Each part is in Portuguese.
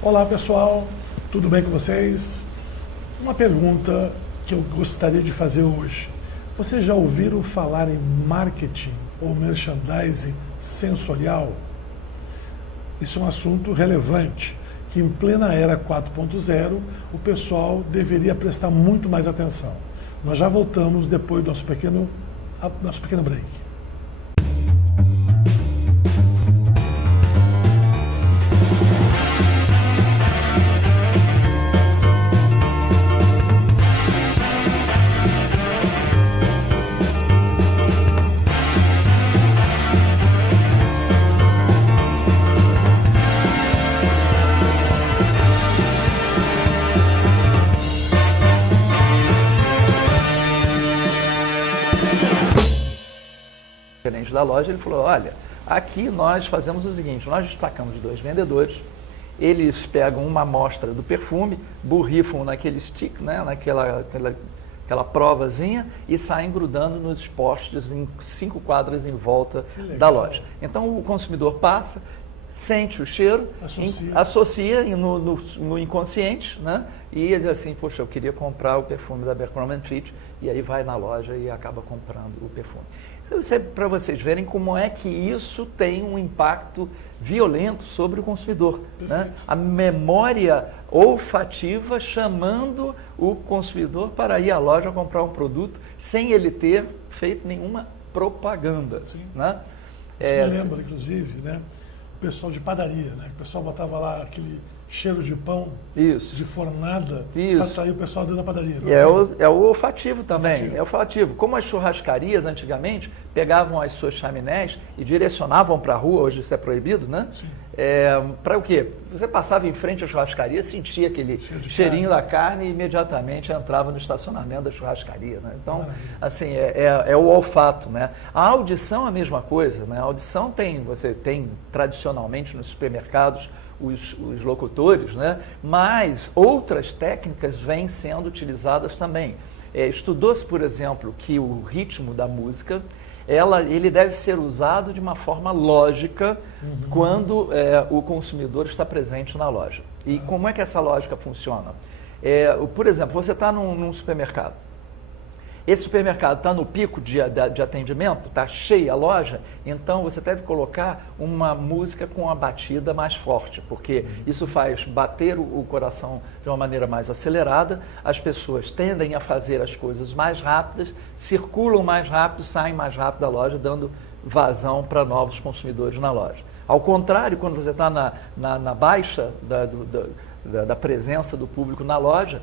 Olá pessoal, tudo bem com vocês? Uma pergunta que eu gostaria de fazer hoje. Vocês já ouviram falar em marketing ou merchandising sensorial? Isso é um assunto relevante, que em plena era 4.0 o pessoal deveria prestar muito mais atenção. Nós já voltamos depois do nosso pequeno break. Gerente da loja, ele falou, olha, aqui nós fazemos o seguinte, nós destacamos 2 vendedores, eles pegam uma amostra do perfume, borrifam naquele stick, né, naquela provazinha e saem grudando nos postes em 5 quadras em volta da loja. Então o consumidor passa, sente o cheiro, associa no inconsciente, né, e ele diz assim, poxa, eu queria comprar o perfume da Abercrombie & Fitch, e aí vai na loja e acaba comprando o perfume. Para vocês verem como é que isso tem um impacto violento sobre o consumidor. Né? A memória olfativa chamando o consumidor para ir à loja comprar um produto sem ele ter feito nenhuma propaganda. Né? Isso me lembra, inclusive, né? O pessoal de padaria, né? O pessoal botava lá aquele cheiro de pão, de fornada, para atrair o pessoal dentro da padaria. É o olfativo também, é o olfativo. Como as churrascarias antigamente pegavam as suas chaminés e direcionavam para a rua, hoje isso é proibido, né? Para o quê? Você passava em frente à churrascaria, sentia aquele cheirinho da carne e imediatamente entrava no estacionamento da churrascaria. Né? Então, assim, é o olfato. Né? A audição é a mesma coisa. Né? A audição você tem tradicionalmente nos supermercados os locutores, né? Mas outras técnicas vêm sendo utilizadas também. Estudou-se, por exemplo, que o ritmo da música, ele deve ser usado de uma forma lógica quando o consumidor está presente na loja. E como é que essa lógica funciona? Por exemplo, você está num supermercado. Esse supermercado está no pico de atendimento, está cheia a loja, então você deve colocar uma música com a batida mais forte, porque isso faz bater o coração de uma maneira mais acelerada, as pessoas tendem a fazer as coisas mais rápidas, circulam mais rápido, saem mais rápido da loja, dando vazão para novos consumidores na loja. Ao contrário, quando você está na baixa da presença do público na loja,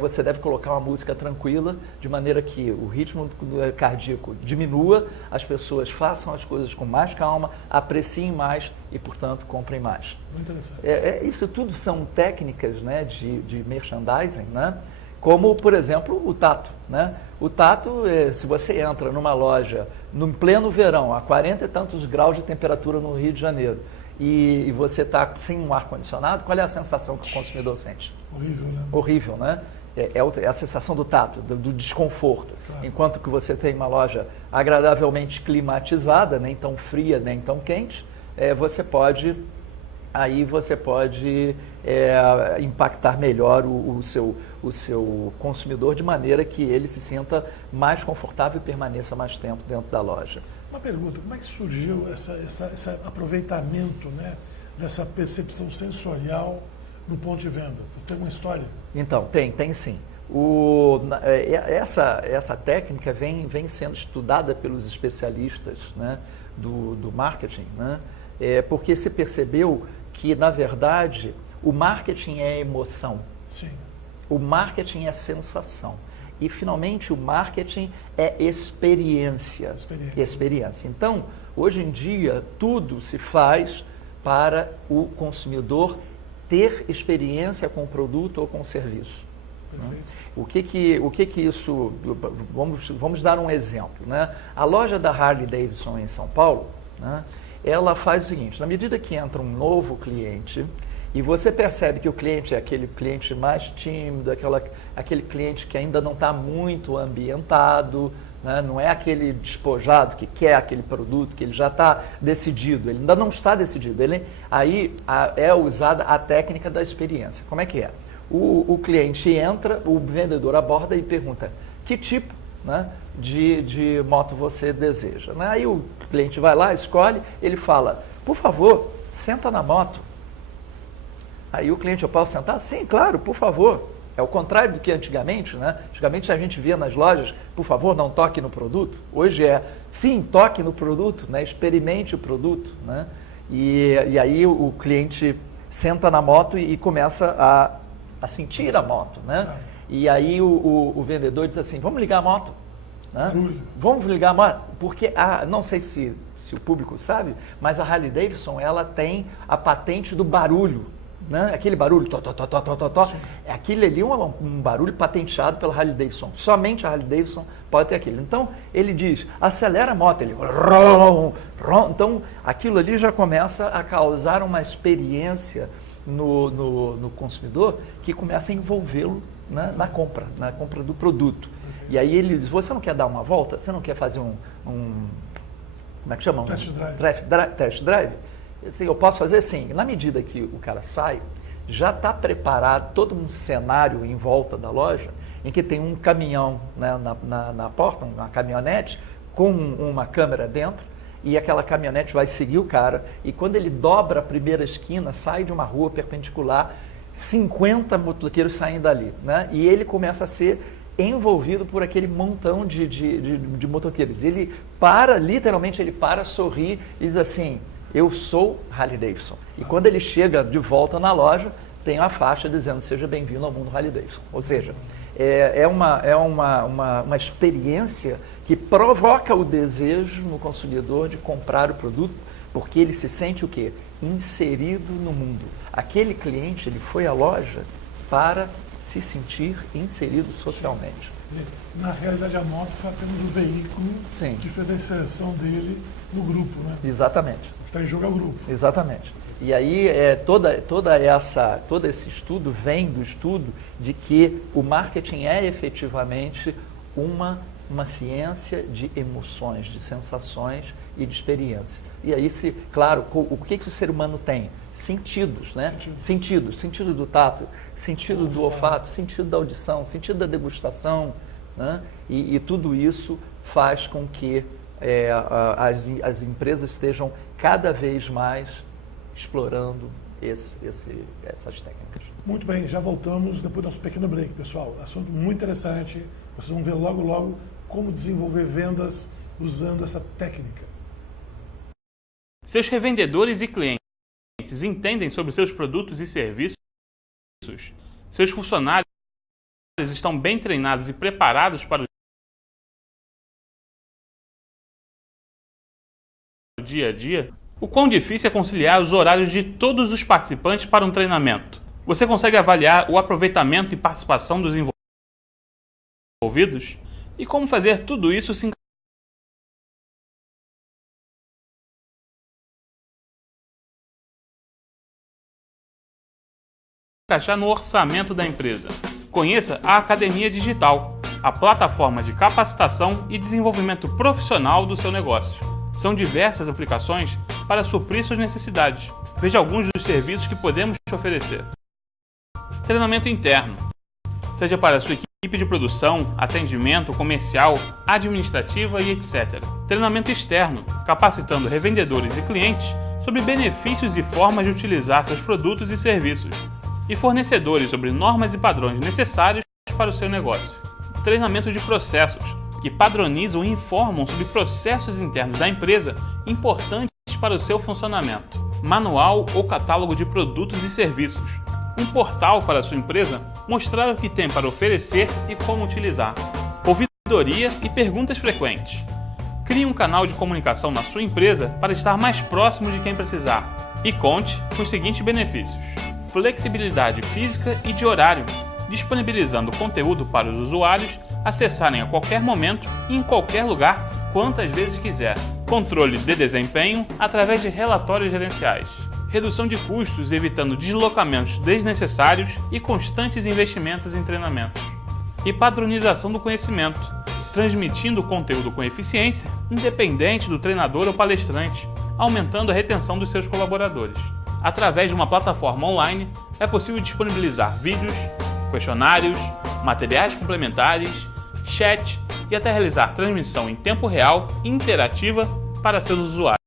você deve colocar uma música tranquila, de maneira que o ritmo cardíaco diminua, as pessoas façam as coisas com mais calma, apreciem mais e, portanto, comprem mais. Muito interessante. Isso tudo são técnicas, né, de merchandising, né? Como, por exemplo, o tato. Né? O tato, se você entra numa loja no pleno verão, a 40 e tantos graus de temperatura no Rio de Janeiro, e você está sem um ar-condicionado, qual é a sensação que o consumidor sente? Horrível, né? Horrível, né? É a sensação do tato, do desconforto. Claro. Enquanto que você tem uma loja agradavelmente climatizada, nem tão fria, nem tão quente, você pode impactar melhor o seu consumidor de maneira que ele se sinta mais confortável e permaneça mais tempo dentro da loja. Uma pergunta, como é que surgiu esse aproveitamento, né, dessa percepção sensorial no ponto de venda? Tem uma história? Então, tem sim. Essa técnica vem sendo estudada pelos especialistas, né, do marketing, né, porque se percebeu que, na verdade, o marketing é emoção. Sim. O marketing é sensação. E, finalmente, o marketing é experiência. Então, hoje em dia, tudo se faz para o consumidor ter experiência com o produto ou com o serviço. Né? O que isso... Vamos dar um exemplo. Né? A loja da Harley Davidson em São Paulo, né, ela faz o seguinte, na medida que entra um novo cliente, e você percebe que o cliente é aquele cliente mais tímido, aquele cliente que ainda não está muito ambientado, né? Não é aquele despojado que quer aquele produto, que ele já está decidido, ele ainda não está decidido. É usada a técnica da experiência. Como é que é? O cliente entra, o vendedor aborda e pergunta que tipo, né, de moto você deseja. Né? Aí o cliente vai lá, escolhe, ele fala, por favor, senta na moto. Aí o cliente, eu posso sentar? Sim, claro, por favor. É o contrário do que antigamente, né? Antigamente a gente via nas lojas, por favor, não toque no produto. Hoje é, sim, toque no produto, né? Experimente o produto, né? E aí o cliente senta na moto e começa a sentir a moto, né? E aí o vendedor diz assim, vamos ligar a moto, né? Vamos ligar a moto, porque não sei se o público sabe, mas a Harley Davidson, ela tem a patente do barulho, né? Aquele barulho, aquilo ali é um barulho patenteado pela Harley Davidson. Somente a Harley Davidson pode ter aquilo. Então, ele diz, acelera a moto, ele... Então, aquilo ali já começa a causar uma experiência no consumidor que começa a envolvê-lo, né, na compra do produto. E aí ele diz, você não quer dar uma volta? Você não quer fazer como é que chama? Test drive? Assim, eu posso fazer sim. Na medida que o cara sai, já está preparado todo um cenário em volta da loja, em que tem um caminhão, né, na porta, uma caminhonete, com uma câmera dentro, e aquela caminhonete vai seguir o cara, e quando ele dobra a primeira esquina, sai de uma rua perpendicular, 50 motoqueiros saem dali, né? E ele começa a ser envolvido por aquele montão de motoqueiros. Ele para, literalmente ele para, sorri e diz assim, eu sou Harley Davidson. E quando ele chega de volta na loja, tem a faixa dizendo, seja bem-vindo ao mundo Harley Davidson. Ou seja, é uma experiência que provoca o desejo no consumidor de comprar o produto, porque ele se sente o quê? Inserido no mundo. Aquele cliente, ele foi à loja para se sentir inserido socialmente. Na realidade, a moto foi apenas o veículo que fez a inserção dele no grupo, né? Exatamente. Está em jogo é o grupo. Exatamente. E aí, todo esse estudo vem do estudo de que o marketing é efetivamente uma ciência de emoções, de sensações e de experiência. E aí, claro, o que o ser humano tem? Sentidos, né? Sentido do tato, sentido do olfato, sentido da audição, sentido da degustação, né? E tudo isso faz com que as empresas estejam cada vez mais explorando essas técnicas. Muito bem, já voltamos depois do nosso pequeno break, pessoal. Assunto muito interessante. Vocês vão ver logo, logo como desenvolver vendas usando essa técnica. Seus revendedores e clientes entendem sobre seus produtos e serviços? Seus funcionários estão bem treinados e preparados para o dia a dia? O quão difícil é conciliar os horários de todos os participantes para um treinamento? Você consegue avaliar o aproveitamento e participação dos envolvidos? E como fazer tudo isso se encaixar no orçamento da empresa? Conheça a Academia Digital, a plataforma de capacitação e desenvolvimento profissional do seu negócio. São diversas aplicações para suprir suas necessidades. Veja alguns dos serviços que podemos te oferecer. Treinamento interno, seja para a sua equipe de produção, atendimento, comercial, administrativa e etc. Treinamento externo, capacitando revendedores e clientes sobre benefícios e formas de utilizar seus produtos e serviços. E fornecedores sobre normas e padrões necessários para o seu negócio. Treinamento de processos, que padronizam e informam sobre processos internos da empresa importantes para o seu funcionamento. Manual ou catálogo de produtos e serviços. Um portal para a sua empresa mostrar o que tem para oferecer e como utilizar. Ouvidoria e perguntas frequentes. Crie um canal de comunicação na sua empresa para estar mais próximo de quem precisar. E conte com os seguintes benefícios. Flexibilidade física e de horário, disponibilizando conteúdo para os usuários acessarem a qualquer momento e em qualquer lugar, quantas vezes quiser. Controle de desempenho através de relatórios gerenciais. Redução de custos, evitando deslocamentos desnecessários e constantes investimentos em treinamentos. E padronização do conhecimento, transmitindo o conteúdo com eficiência, independente do treinador ou palestrante, aumentando a retenção dos seus colaboradores. Através de uma plataforma online, é possível disponibilizar vídeos, questionários, materiais complementares, chat e até realizar transmissão em tempo real e interativa para seus usuários.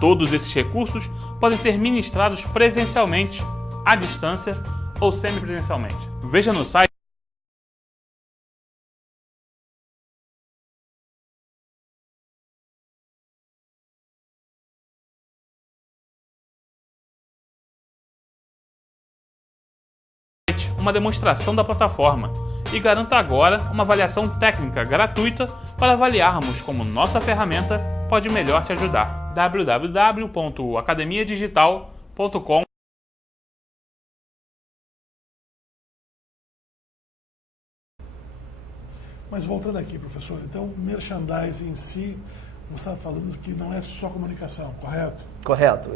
Todos esses recursos podem ser ministrados presencialmente, à distância ou semipresencialmente. Veja no site uma demonstração da plataforma e garanta agora uma avaliação técnica gratuita para avaliarmos como nossa ferramenta pode melhor te ajudar. www.academiadigital.com. Mas voltando aqui, professor, então merchandising em si, você estava falando que não é só comunicação, correto? Correto.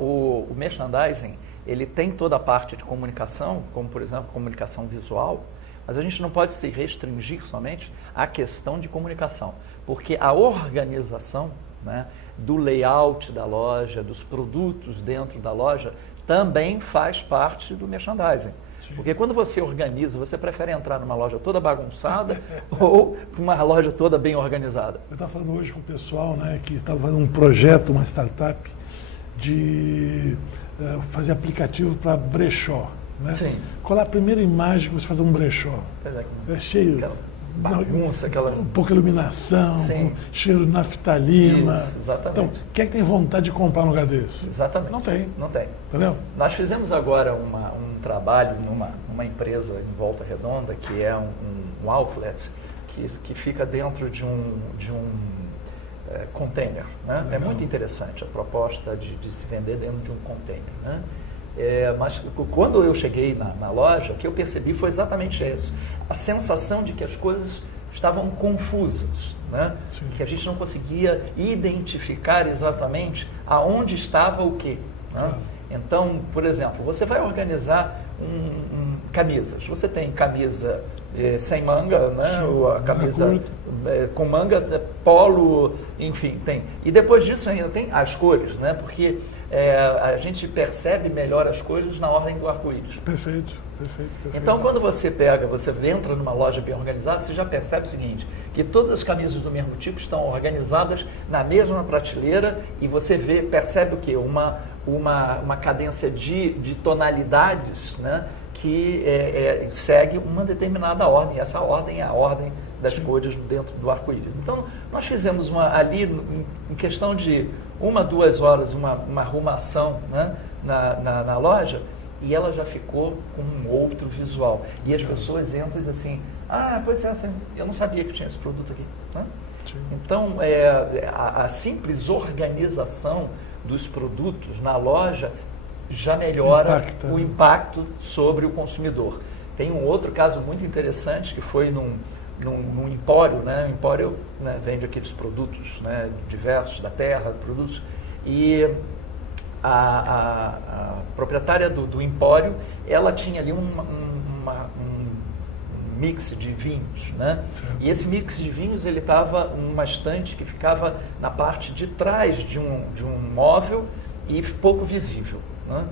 O merchandising, ele tem toda a parte de comunicação, como por exemplo comunicação visual, mas a gente não pode se restringir somente à questão de comunicação, porque a organização, né, do layout da loja, dos produtos dentro da loja, também faz parte do merchandising. Sim. Porque quando você organiza, você prefere entrar numa loja toda bagunçada ou numa loja toda bem organizada? Eu estava falando hoje com o pessoal, né, que estava fazendo um projeto, uma startup, de fazer aplicativo para brechó. Né? Sim. Qual é a primeira imagem que você faz um brechó? É cheio... Bagunça, aquela... pouca iluminação, cheiro de naftalina. Isso, exatamente. Então, quem é que tem vontade de comprar um lugar desse? Exatamente. Não tem. Não tem. Entendeu? Nós fizemos agora um trabalho numa empresa em Volta Redonda, que é um outlet, que fica dentro de um container. Né? É muito interessante a proposta de se vender dentro de um container. Né? Mas quando eu cheguei na loja, o que eu percebi foi exatamente isso. A sensação de que as coisas estavam confusas, né? Que a gente não conseguia identificar exatamente aonde estava o quê. Né? Então, por exemplo, você vai organizar camisas. Você tem camisa sem manga, né? Ou a camisa com mangas, polo, enfim, tem. E depois disso ainda tem as cores, né? Porque a gente percebe melhor as coisas na ordem do arco-íris. Perfeito. Então, quando você entra numa loja bem organizada, você já percebe o seguinte, que todas as camisas do mesmo tipo estão organizadas na mesma prateleira e você percebe o quê? Uma cadência de tonalidades, né? Que segue uma determinada ordem. Essa ordem é a ordem das cores dentro do arco-íris. Então, nós fizemos ali, em questão de 1, 2 horas, uma arrumação, né, na loja, e ela já ficou com um outro visual. E as pessoas entram e dizem assim, pois é, eu não sabia que tinha esse produto aqui. Né? Então, a simples organização dos produtos na loja já melhora o impacto sobre o consumidor. Tem um outro caso muito interessante que foi num empório, né? O empório, né, vende aqueles produtos, né, diversos da terra, produtos, e a proprietária do empório, ela tinha ali um mix de vinhos, né? E esse mix de vinhos, ele estava numa estante que ficava na parte de trás de um móvel e pouco visível, né?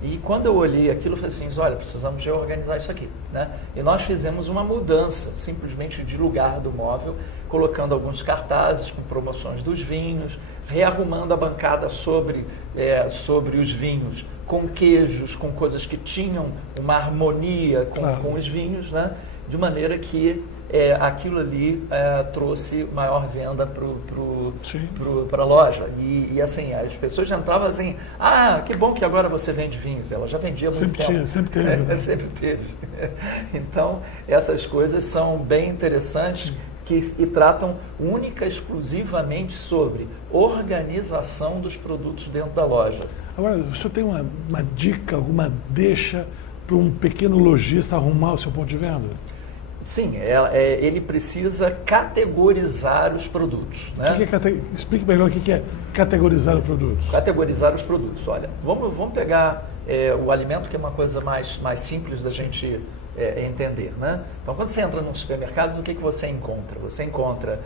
E quando eu olhei aquilo, eu falei assim, olha, precisamos reorganizar isso aqui, né? E nós fizemos uma mudança, simplesmente de lugar do móvel, colocando alguns cartazes com promoções dos vinhos, rearrumando a bancada sobre os vinhos, com queijos, com coisas que tinham uma harmonia com os vinhos, né? De maneira que aquilo ali trouxe maior venda para a loja. E assim, as pessoas entravam assim, que bom que agora você vende vinhos. Ela já vendia há muito tempo. Sempre teve. Né? Sempre teve. Então, essas coisas são bem interessantes e tratam única e exclusivamente sobre organização dos produtos dentro da loja. Agora, o senhor tem uma dica, alguma deixa para um pequeno lojista arrumar o seu ponto de venda? Sim, ele precisa categorizar os produtos. Né? Explique melhor o que é categorizar os produtos. Categorizar os produtos. Olha, vamos pegar o alimento, que é uma coisa mais simples da gente entender, né? Então, quando você entra num supermercado, o que você encontra? Você encontra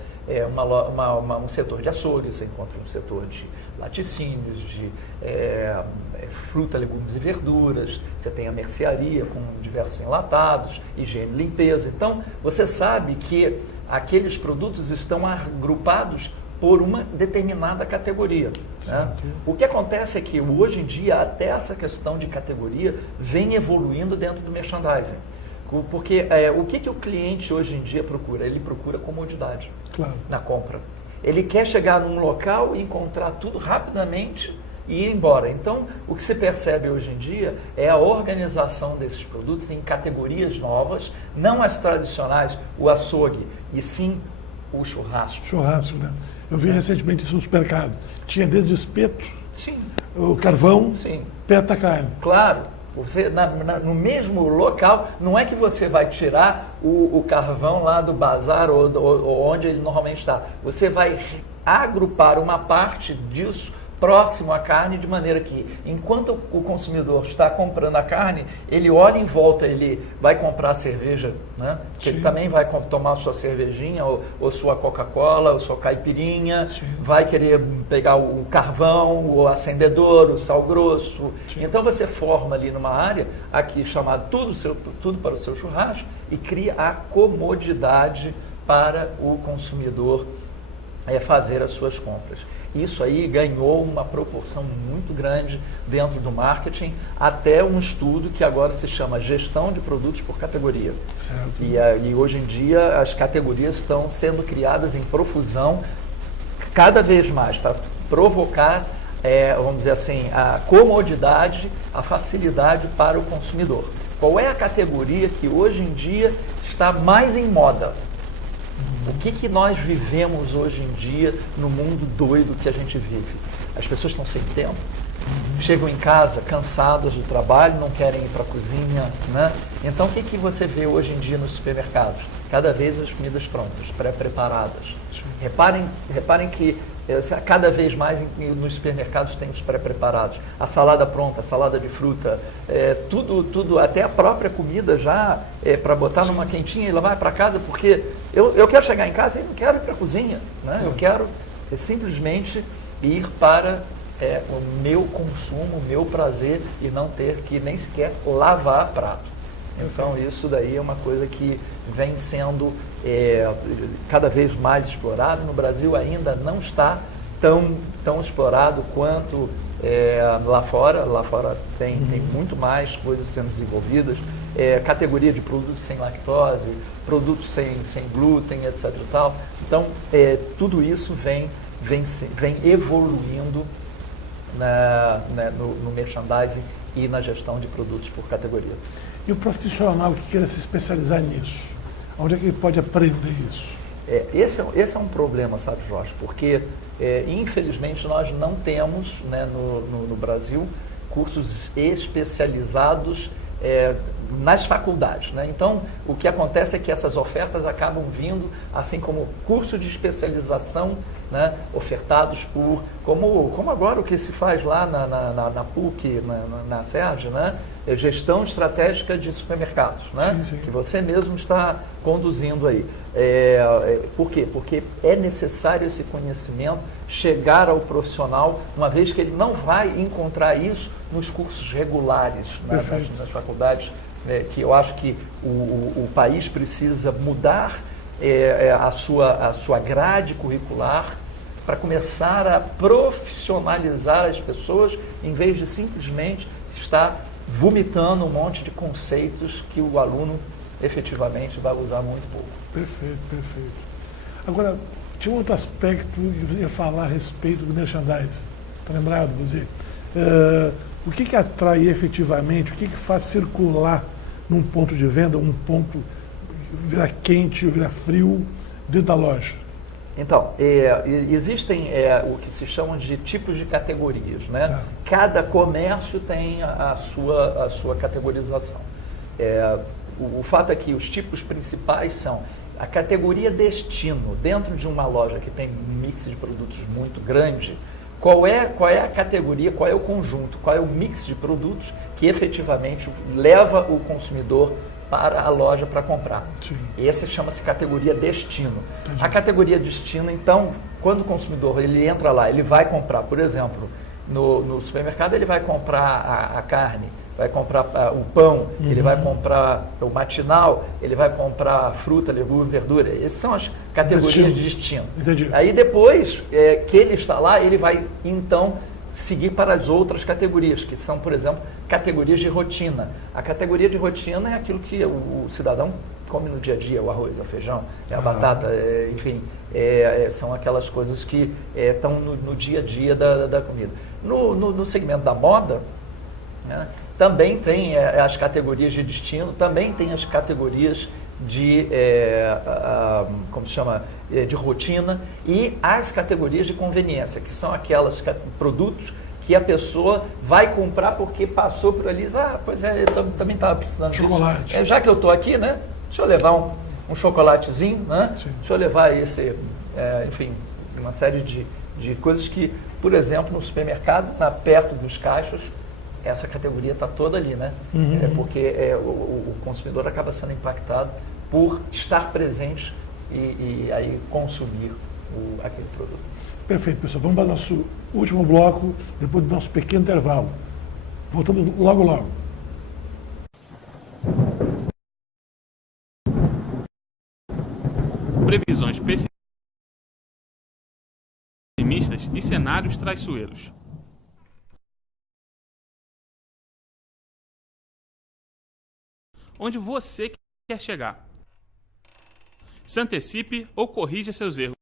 um setor de açougue, você encontra um setor de laticínios, de fruta, legumes e verduras, você tem a mercearia com diversos enlatados, higiene e limpeza. Então, você sabe que aqueles produtos estão agrupados por uma determinada categoria. Né? O que acontece é que hoje em dia até essa questão de categoria vem evoluindo dentro do merchandising. Porque o que o cliente hoje em dia procura? Ele procura comodidade na compra. Ele quer chegar num local e encontrar tudo rapidamente e ir embora. Então, o que se percebe hoje em dia é a organização desses produtos em categorias novas, não as tradicionais, o açougue, e sim o churrasco. Churrasco, né? Eu vi recentemente isso no supermercado. Tinha desde espeto, sim, o carvão, sim, peta carne. Claro. Você, no mesmo local, não é que você vai tirar o carvão lá do bazar ou onde ele normalmente está. Você vai agrupar uma parte disso próximo à carne, de maneira que, enquanto o consumidor está comprando a carne, ele olha em volta, ele vai comprar cerveja, né? Que ele também vai tomar sua cervejinha, ou sua Coca-Cola, ou sua caipirinha, vai querer pegar o carvão, o acendedor, o sal grosso. Então você forma ali numa área, aqui chamada tudo para o seu churrasco, e cria a comodidade para o consumidor fazer as suas compras. Isso aí ganhou uma proporção muito grande dentro do marketing, até um estudo que agora se chama Gestão de Produtos por Categoria. E hoje em dia as categorias estão sendo criadas em profusão, cada vez mais, para provocar, vamos dizer assim, a comodidade, a facilidade para o consumidor. Qual é a categoria que hoje em dia está mais em moda? O que nós vivemos hoje em dia no mundo doido que a gente vive? As pessoas estão sem tempo, chegam em casa cansadas do trabalho, não querem ir para a cozinha, né? Então, o que você vê hoje em dia nos supermercados? Cada vez as comidas prontas, pré-preparadas. Reparem que cada vez mais nos supermercados tem os pré-preparados. A salada pronta, a salada de fruta, tudo, até a própria comida já para botar numa quentinha e levar para casa, porque eu quero chegar em casa e não quero ir para a cozinha, né? Eu quero simplesmente ir para o meu consumo, o meu prazer, e não ter que nem sequer lavar prato. Então, isso daí é uma coisa que vem sendo cada vez mais explorado. No Brasil ainda não está tão explorado quanto lá fora. Lá fora tem muito mais coisas sendo desenvolvidas. Categoria de produtos sem lactose, produtos sem glúten, etc. E tal. Então, tudo isso vem evoluindo no merchandising e na gestão de produtos por categoria. E o profissional que queira se especializar nisso, onde é que ele pode aprender isso? Esse é um problema, sabe, Jorge? Porque, infelizmente, nós não temos, né, no Brasil, cursos especializados nas faculdades, né? Então, o que acontece é que essas ofertas acabam vindo, assim como curso de especialização, né, ofertados como agora o que se faz lá na PUC, na SERJ, né? Gestão estratégica de supermercados, né? Sim. Que você mesmo está conduzindo aí. Por quê? Porque é necessário esse conhecimento chegar ao profissional, uma vez que ele não vai encontrar isso nos cursos regulares, né, nas faculdades, que eu acho que o país precisa mudar a sua grade curricular para começar a profissionalizar as pessoas, em vez de simplesmente estar vomitando um monte de conceitos que o aluno efetivamente vai usar muito pouco. Perfeito. Agora, tinha um outro aspecto que eu ia falar a respeito do merchandising. Está lembrado, você? O que atrai efetivamente, o que faz circular num ponto de venda, um ponto virar quente, virar frio dentro da loja? Então, existem o que se chamam de tipos de categorias, né? Cada comércio tem a sua categorização. O fato é que os tipos principais são a categoria destino. Dentro de uma loja que tem um mix de produtos muito grande, qual é a categoria, qual é o conjunto, qual é o mix de produtos que efetivamente leva o consumidor para a loja para comprar. Sim. Esse chama-se categoria destino. A categoria destino, então, quando o consumidor ele entra lá, ele vai comprar, por exemplo, no supermercado ele vai comprar a carne, vai comprar o pão, ele vai comprar o matinal, ele vai comprar fruta, legume, verdura. Essas são as categorias de destino. Entendi. Aí depois que ele está lá, ele vai então seguir para as outras categorias, que são, por exemplo, categorias de rotina. A categoria de rotina é aquilo que o cidadão come no dia a dia, o arroz, o feijão, a batata, enfim, são aquelas coisas que estão no dia a dia da comida. No segmento da moda, né, também tem as categorias de destino, também tem as categorias de, como se chama, de rotina e as categorias de conveniência, que são aquelas produtos que a pessoa vai comprar porque passou por ali e diz, pois é, eu também estava precisando chocolate disso. Já que eu estou aqui, né, deixa eu levar um chocolatezinho, né, Sim. deixa eu levar esse, enfim, uma série de coisas que, por exemplo, no supermercado, perto dos caixas, essa categoria está toda ali, né? Porque o consumidor acaba sendo impactado por estar presente e aí consumir aquele produto. Perfeito, pessoal. Vamos para o nosso último bloco, depois do nosso pequeno intervalo. Voltamos logo, logo. Previsões pessimistas e cenários traiçoeiros. Onde você quer chegar. Se antecipe ou corrija seus erros.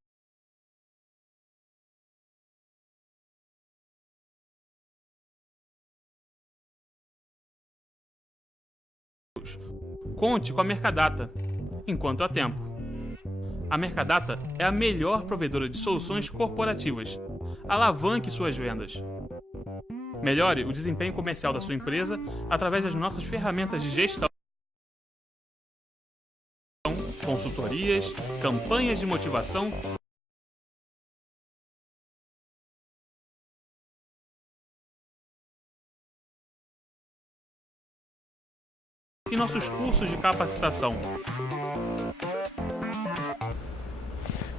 Conte com a Mercadata, enquanto há tempo. A Mercadata é a melhor provedora de soluções corporativas. Alavanque suas vendas. Melhore o desempenho comercial da sua empresa através das nossas ferramentas de gestão, consultorias, campanhas de motivação e nossos cursos de capacitação.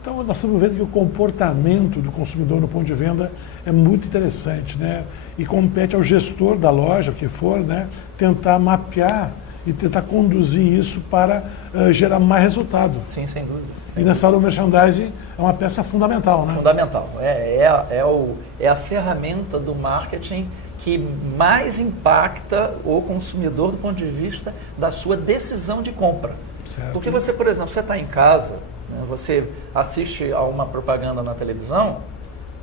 Então, nós estamos vendo que o comportamento do consumidor no ponto de venda é muito interessante, né? E compete ao gestor da loja, o que for, né, tentar mapear e tentar conduzir isso para gerar mais resultado. Sim, sem dúvida. E nessa hora o merchandising é uma peça fundamental, né? Fundamental. É a ferramenta do marketing que mais impacta o consumidor do ponto de vista da sua decisão de compra. Certo. Porque você, por exemplo, você está em casa, né, você assiste a uma propaganda na televisão,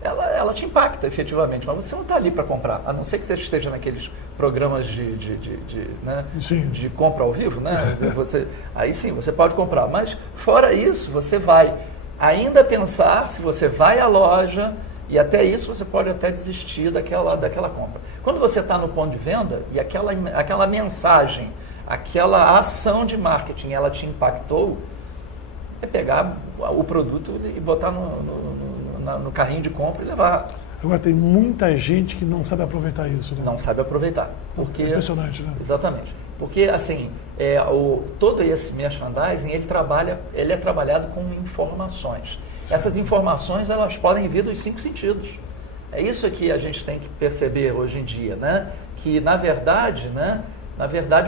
ela te impacta efetivamente, mas você não está ali para comprar, a não ser que você esteja naqueles programas de compra ao vivo, né? Aí sim, você pode comprar, mas fora isso, você vai ainda pensar se você vai à loja e até isso você pode até desistir daquela compra. Quando você está no ponto de venda e aquela mensagem, aquela ação de marketing, ela te impactou, é pegar o produto e botar no carrinho de compra e levar. Agora tem muita gente que não sabe aproveitar isso, né? Não sabe aproveitar. Porque, é impressionante, né? Exatamente. Porque, assim, todo esse merchandising, ele é trabalhado com informações. Sim. Essas informações, elas podem vir dos 5 sentidos. É isso que a gente tem que perceber hoje em dia, né? Que, na verdade,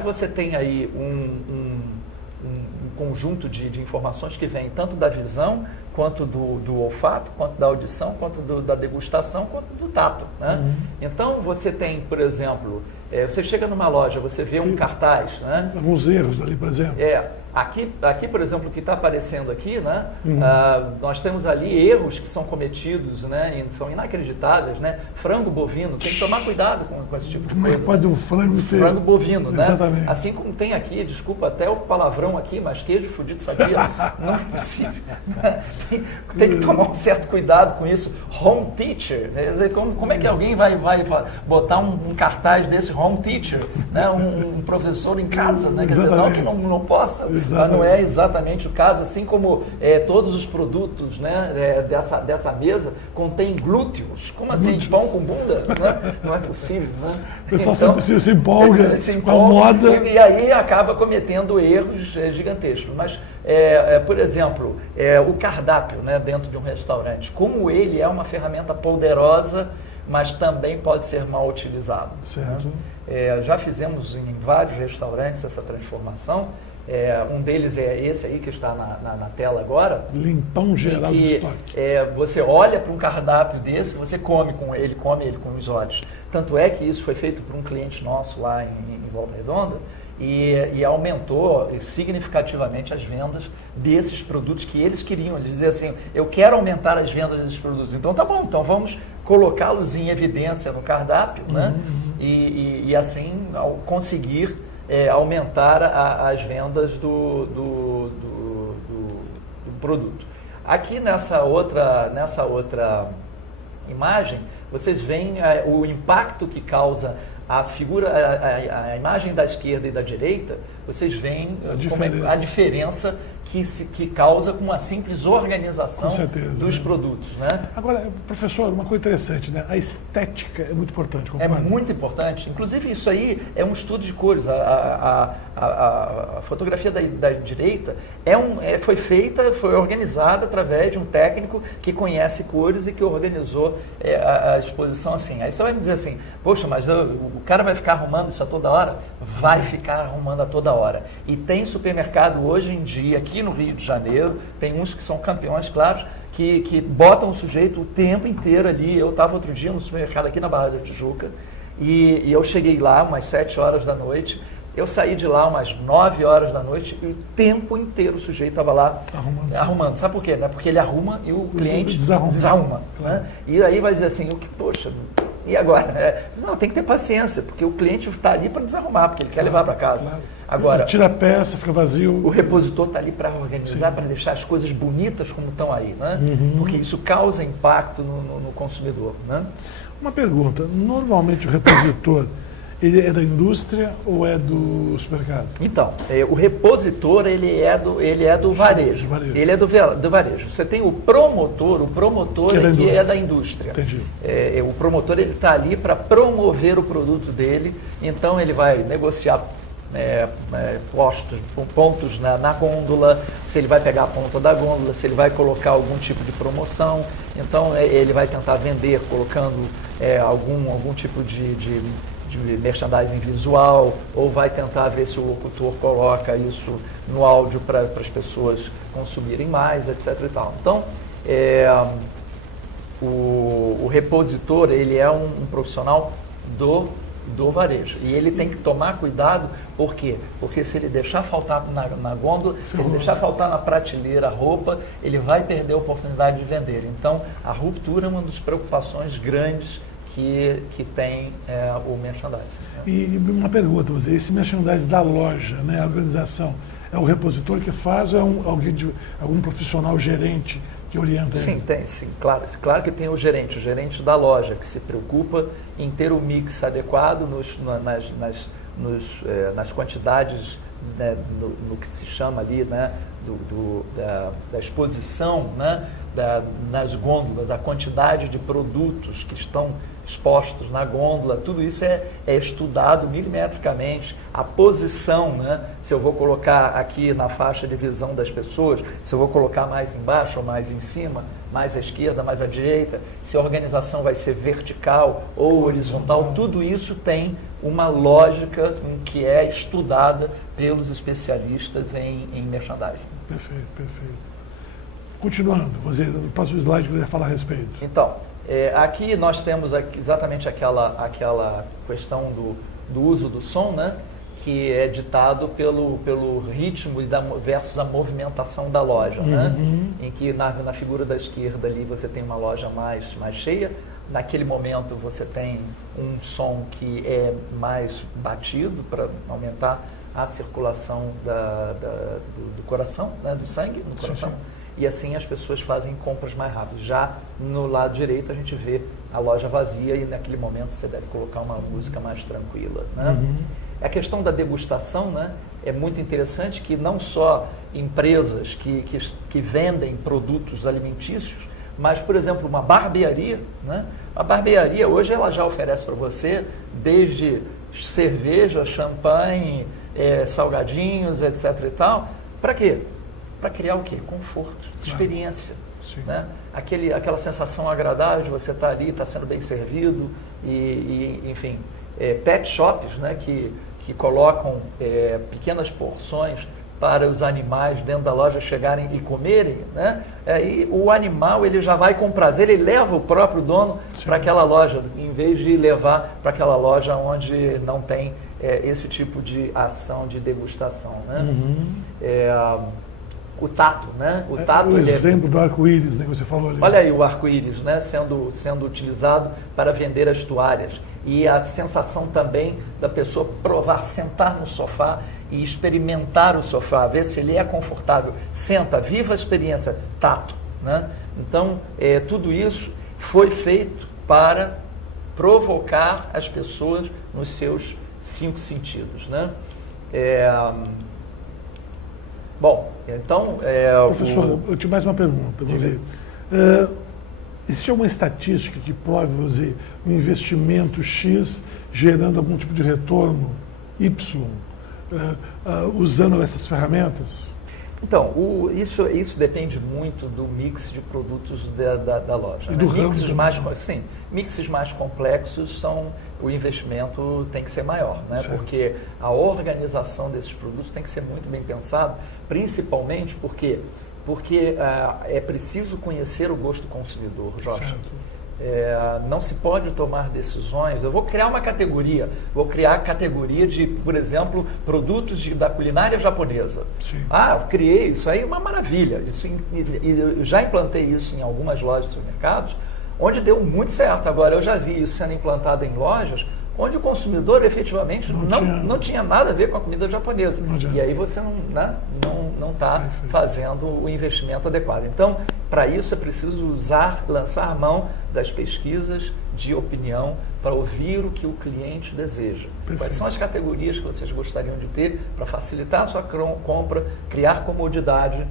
você tem aí um conjunto de informações que vem tanto da visão, quanto do olfato, quanto da audição, quanto da degustação, quanto do tato, né? Então, você tem, por exemplo, você chega numa loja, você vê um cartaz, né? Alguns erros ali, por exemplo. Aqui, por exemplo, o que está aparecendo aqui, né? Nós temos ali erros que são cometidos, né? E são inacreditáveis, né? Frango bovino, tem que tomar cuidado com esse tipo de coisa. Como pode um frango ter... Frango bovino, né? Exatamente. Assim como tem aqui, desculpa até o palavrão aqui, mas queijo fudido sabia, não é possível. Tem que tomar um certo cuidado com isso. Home teacher, né? Como é que alguém vai botar um cartaz desse home teacher, né? Um professor em casa, né? Quer dizer, não que não possa mas não é exatamente o caso, assim como todos os produtos, né, dessa mesa contêm glúteos. Como assim? De pão com bunda? Né? Não é possível, né? O pessoal sempre se empolga com a moda. E aí acaba cometendo erros gigantescos. Mas, por exemplo, o cardápio, né, dentro de um restaurante, como ele é uma ferramenta poderosa, mas também pode ser mal utilizado. Certo. Né? Já fizemos em vários restaurantes essa transformação. Um deles é esse aí que está na tela agora. Limpão geral do estoque. Você olha para um cardápio desse, você come ele com os olhos. Tanto é que isso foi feito por um cliente nosso lá em Volta Redonda e aumentou significativamente as vendas desses produtos que eles queriam. Eles diziam assim, eu quero aumentar as vendas desses produtos. Então tá bom, então vamos colocá-los em evidência no cardápio, né? E assim conseguir aumentar as vendas do produto. Aqui nessa outra imagem, vocês veem o impacto que causa a imagem da esquerda e da direita. Vocês veem a diferença que causa com uma simples organização dos produtos. Né? Agora, professor, uma coisa interessante, né? A estética é muito importante, concorda? É muito importante. Inclusive, isso aí é um estudo de cores. A fotografia da direita foi organizada através de um técnico que conhece cores e que organizou a exposição assim. Aí você vai me dizer assim, poxa, mas o cara vai ficar arrumando isso a toda hora? Vai ficar arrumando a toda hora. E tem supermercado hoje em dia, aqui no Rio de Janeiro, tem uns que são campeões, claro, que botam o sujeito o tempo inteiro ali. Eu estava outro dia no supermercado aqui na Barra da Tijuca e eu cheguei lá umas 7 horas da noite, eu saí de lá umas 9 horas da noite e o tempo inteiro o sujeito estava lá arrumando. Sabe por quê? Né? Porque ele arruma e o cliente desarruma. Né? E aí vai dizer assim, poxa, e agora? Não, tem que ter paciência, porque o cliente está ali para desarrumar, porque ele quer levar para casa. Claro. Agora, tira a peça, fica vazio. O repositor está ali para organizar, para deixar as coisas bonitas como estão aí, né? Porque isso causa impacto no consumidor. Né? Uma pergunta, normalmente o repositor, ele é da indústria ou é do supermercado? Então, o repositor ele é do varejo. Ele é do varejo. Você tem o promotor que é da indústria. Entendi. O promotor ele está ali para promover o produto dele, então ele vai negociar pontos na gôndola, se ele vai pegar a ponta da gôndola, se ele vai colocar algum tipo de promoção, então ele vai tentar vender colocando algum tipo de merchandising visual, ou vai tentar ver se o locutor coloca isso no áudio para as pessoas consumirem mais, etc. e tal. Então, o repositor ele é um profissional do varejo. E ele tem que tomar cuidado, por quê? Porque se ele deixar faltar na gôndola, se ele deixar faltar na prateleira a roupa, ele vai perder a oportunidade de vender. Então, a ruptura é uma das preocupações grandes que tem o merchandising. E uma pergunta, esse merchandising da loja, né, a organização, é o repositor que faz ou é algum profissional gerente que orienta ele? Sim, tem, sim, claro que tem o gerente da loja, que se preocupa em ter o mix adequado nas quantidades, né, no que se chama ali, né, da exposição, né, nas gôndolas, a quantidade de produtos que estão expostos na gôndola, tudo isso é estudado milimetricamente, a posição, né? Se eu vou colocar aqui na faixa de visão das pessoas, se eu vou colocar mais embaixo ou mais em cima, mais à esquerda, mais à direita, se a organização vai ser vertical ou horizontal, tudo isso tem uma lógica que é estudada pelos especialistas em merchandising. Perfeito. Continuando, no próximo slide eu ia falar a respeito. Então, aqui nós temos exatamente aquela questão do uso do som, né, que é ditado pelo ritmo versus a movimentação da loja, né, em que na figura da esquerda ali você tem uma loja mais cheia, naquele momento você tem um som que é mais batido para aumentar a circulação do coração, né, do sangue no coração. Sim. E assim as pessoas fazem compras mais rápidas. Já no lado direito a gente vê a loja vazia e naquele momento você deve colocar uma música mais tranquila. Né? A questão da degustação, né, é muito interessante que não só empresas que vendem produtos alimentícios, mas, por exemplo, uma barbearia, né? A barbearia hoje ela já oferece para você desde cerveja, champanhe, salgadinhos, etc. e tal. Para quê? Para criar o quê? Conforto, experiência. Né? Aquela sensação agradável de você estar ali, estar sendo bem servido, enfim, pet shops, né, que colocam pequenas porções para os animais dentro da loja chegarem e comerem, né? E o animal ele já vai com prazer, ele leva o próprio dono para aquela loja, em vez de levar para aquela loja onde não tem esse tipo de ação de degustação, né? O tato, né? O tato, o exemplo do arco-íris, né, que você falou ali. Olha aí o arco-íris, né, sendo utilizado para vender as toalhas. E a sensação também da pessoa provar, sentar no sofá e experimentar o sofá, ver se ele é confortável. Senta, viva a experiência, tato. Né? Então, tudo isso foi feito para provocar as pessoas nos seus 5 sentidos. Né? Bom, então... Professor, eu tinha mais uma pergunta. Existe alguma estatística que prove, um investimento X gerando algum tipo de retorno Y, usando essas ferramentas? Então, isso depende muito do mix de produtos da loja. E do né? Sim, mixes mais complexos o investimento tem que ser maior, né? Porque a organização desses produtos tem que ser muito bem pensado, principalmente porque é preciso conhecer o gosto do consumidor, Jorge. Não se pode tomar decisões. Eu vou criar uma categoria, a categoria de, por exemplo, produtos da culinária japonesa. Sim. Eu criei isso aí, uma maravilha. Eu já implantei isso em algumas lojas de supermercados, onde deu muito certo. Agora, eu já vi isso sendo implantado em lojas onde o consumidor efetivamente não tinha nada a ver com a comida japonesa. E aí você não está fazendo o investimento adequado. Então, para isso é preciso lançar a mão das pesquisas de opinião para ouvir o que o cliente deseja. Perfeito. Quais são as categorias que vocês gostariam de ter para facilitar a sua compra, criar comodidade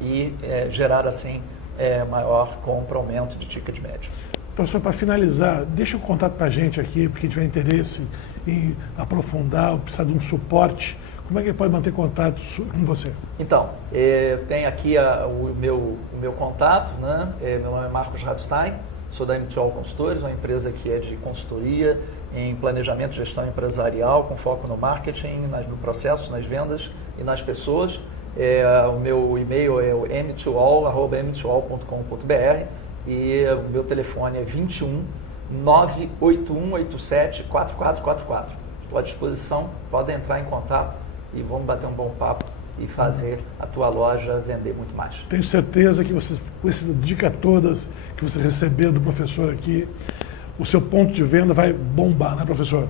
e gerar assim maior compra, aumento de ticket médio. Professor, para finalizar, deixa o contato para a gente aqui, porque tiver interesse em aprofundar, ou precisar de um suporte, como é que ele pode manter contato com você? Então, tem aqui o meu contato, né? Meu nome é Marcos Rabstein, sou da MTO Consultores, uma empresa que é de consultoria em planejamento e gestão empresarial, com foco no marketing, no processo, nas vendas e nas pessoas. O meu e-mail é o mtoall@mtoall.com.br. E o meu telefone é 21 98187 4444. Estou à disposição, podem entrar em contato e vamos bater um bom papo e fazer a tua loja vender muito mais. Tenho certeza que vocês, com essas dicas todas que você recebeu do professor aqui, o seu ponto de venda vai bombar, né, professor?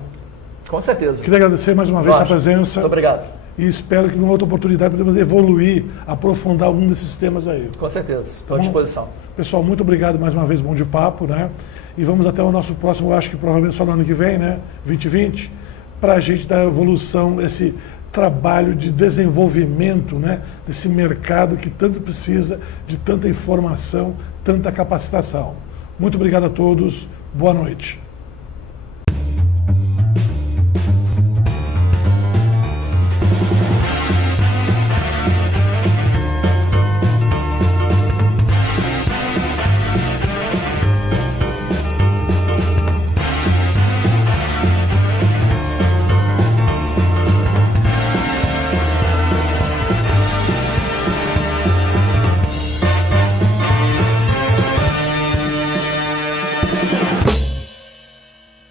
Com certeza. Queria agradecer mais uma vez a presença. Muito obrigado. E espero que numa outra oportunidade podemos evoluir, aprofundar algum desses temas aí. Com certeza, estou à disposição. Pessoal, muito obrigado mais uma vez, bom de papo, né? E vamos até o nosso próximo, eu acho que provavelmente só no ano que vem, né? 2020, para a gente dar evolução, esse trabalho de desenvolvimento, né? Desse mercado que tanto precisa de tanta informação, tanta capacitação. Muito obrigado a todos, boa noite.